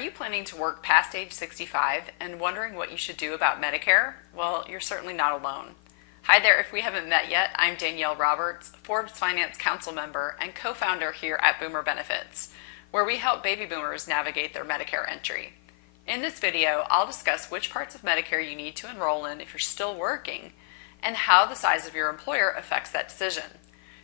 you planning to work past age 65 and wondering what you should do about Medicare? Well, you're certainly not alone. Hi there, if we haven't met yet, I'm Danielle Roberts, Forbes Finance Council member and co-founder here at Boomer Benefits, where we help baby boomers navigate their Medicare entry. In this video, I'll discuss which parts of Medicare you need to enroll in if you're still working, and how the size of your employer affects that decision.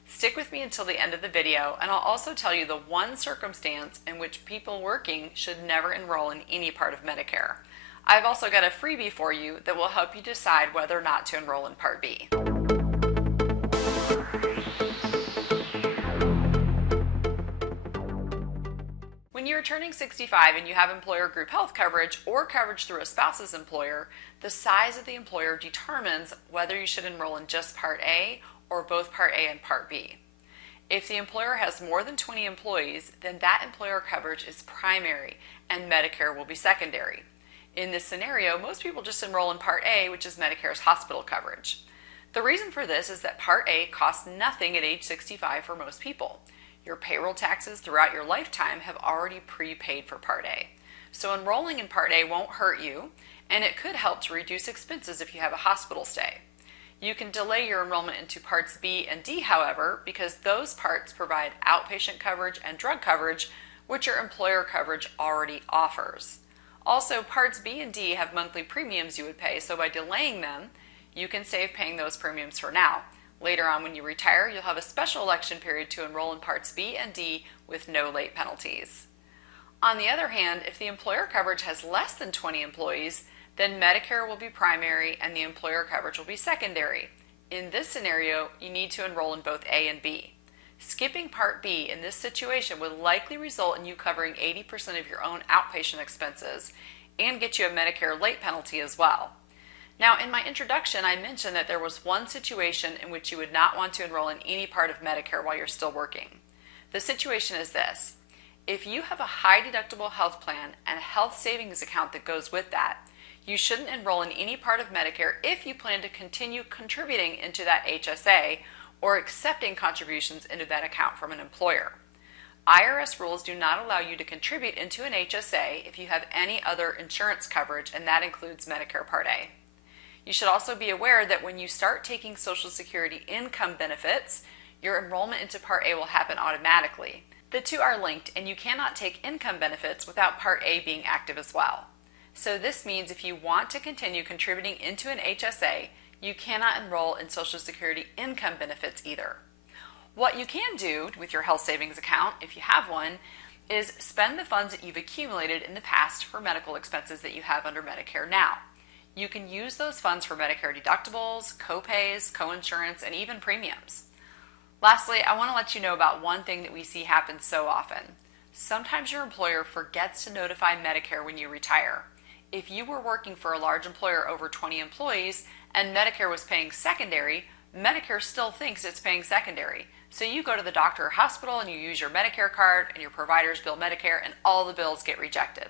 Stick with me until the end of the video, and I'll also tell you the one circumstance in which people working should never enroll in any part of Medicare. I've also got a freebie for you that will help you decide whether or not to enroll in Part B. When you're turning 65 and you have employer group health coverage or coverage through a spouse's employer, the size of the employer determines whether you should enroll in just Part A or both Part A and Part B. If the employer has more than 20 employees, then that employer coverage is primary and Medicare will be secondary. In this scenario, most people just enroll in Part A, which is Medicare's hospital coverage. The reason for this is that Part A costs nothing at age 65 for most people. Your payroll taxes throughout your lifetime have already prepaid for Part A. So enrolling in Part A won't hurt you, and it could help to reduce expenses if you have a hospital stay. You can delay your enrollment into Parts B and D, however, because those parts provide outpatient coverage and drug coverage, which your employer coverage already offers. Also, Parts B and D have monthly premiums you would pay, so by delaying them, you can save paying those premiums for now. Later on, when you retire, you'll have a special election period to enroll in Parts B and D with no late penalties. On the other hand, if the employer coverage has less than 20 employees, then Medicare will be primary and the employer coverage will be secondary. In this scenario, you need to enroll in both A and B. Skipping Part B in this situation would likely result in you covering 80% of your own outpatient expenses and get you a Medicare late penalty as well. Now, in my introduction, I mentioned that there was one situation in which you would not want to enroll in any part of Medicare while you're still working. The situation is this: if you have a high deductible health plan and a health savings account that goes with that, you shouldn't enroll in any part of Medicare if you plan to continue contributing into that HSA or accepting contributions into that account from an employer. IRS rules do not allow you to contribute into an HSA if you have any other insurance coverage, and that includes Medicare Part A. You should also be aware that when you start taking Social Security income benefits, your enrollment into Part A will happen automatically. The two are linked, and you cannot take income benefits without Part A being active as well. So this means if you want to continue contributing into an HSA, you cannot enroll in Social Security income benefits either. What you can do with your health savings account, if you have one, is spend the funds that you've accumulated in the past for medical expenses that you have under Medicare now. You can use those funds for Medicare deductibles, co-pays, co-insurance, and even premiums. Lastly, I want to let you know about one thing that we see happen so often. Sometimes your employer forgets to notify Medicare when you retire. If you were working for a large employer over 20 employees and Medicare was paying secondary, Medicare still thinks it's paying secondary. So you go to the doctor or hospital and you use your Medicare card and your providers bill Medicare and all the bills get rejected.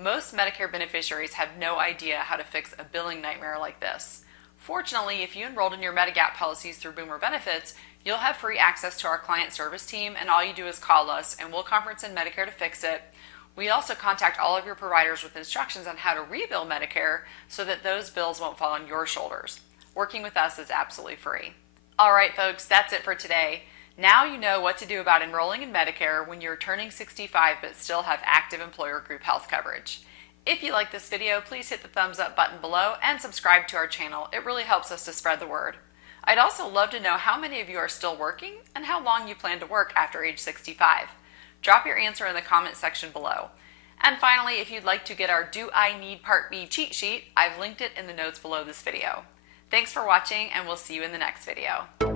Most Medicare beneficiaries have no idea how to fix a billing nightmare like this. Fortunately, if you enrolled in your Medigap policies through Boomer Benefits, you'll have free access to our client service team, and all you do is call us and we'll conference in Medicare to fix it. We also contact all of your providers with instructions on how to rebill Medicare so that those bills won't fall on your shoulders. Working with us is absolutely free. All right, folks, that's it for today. Now you know what to do about enrolling in Medicare when you're turning 65 but still have active employer group health coverage. If you like this video, please hit the thumbs up button below and subscribe to our channel. It really helps us to spread the word. I'd also love to know how many of you are still working and how long you plan to work after age 65. Drop your answer in the comment section below. And finally, if you'd like to get our Do I Need Part B cheat sheet, I've linked it in the notes below this video. Thanks for watching, and we'll see you in the next video.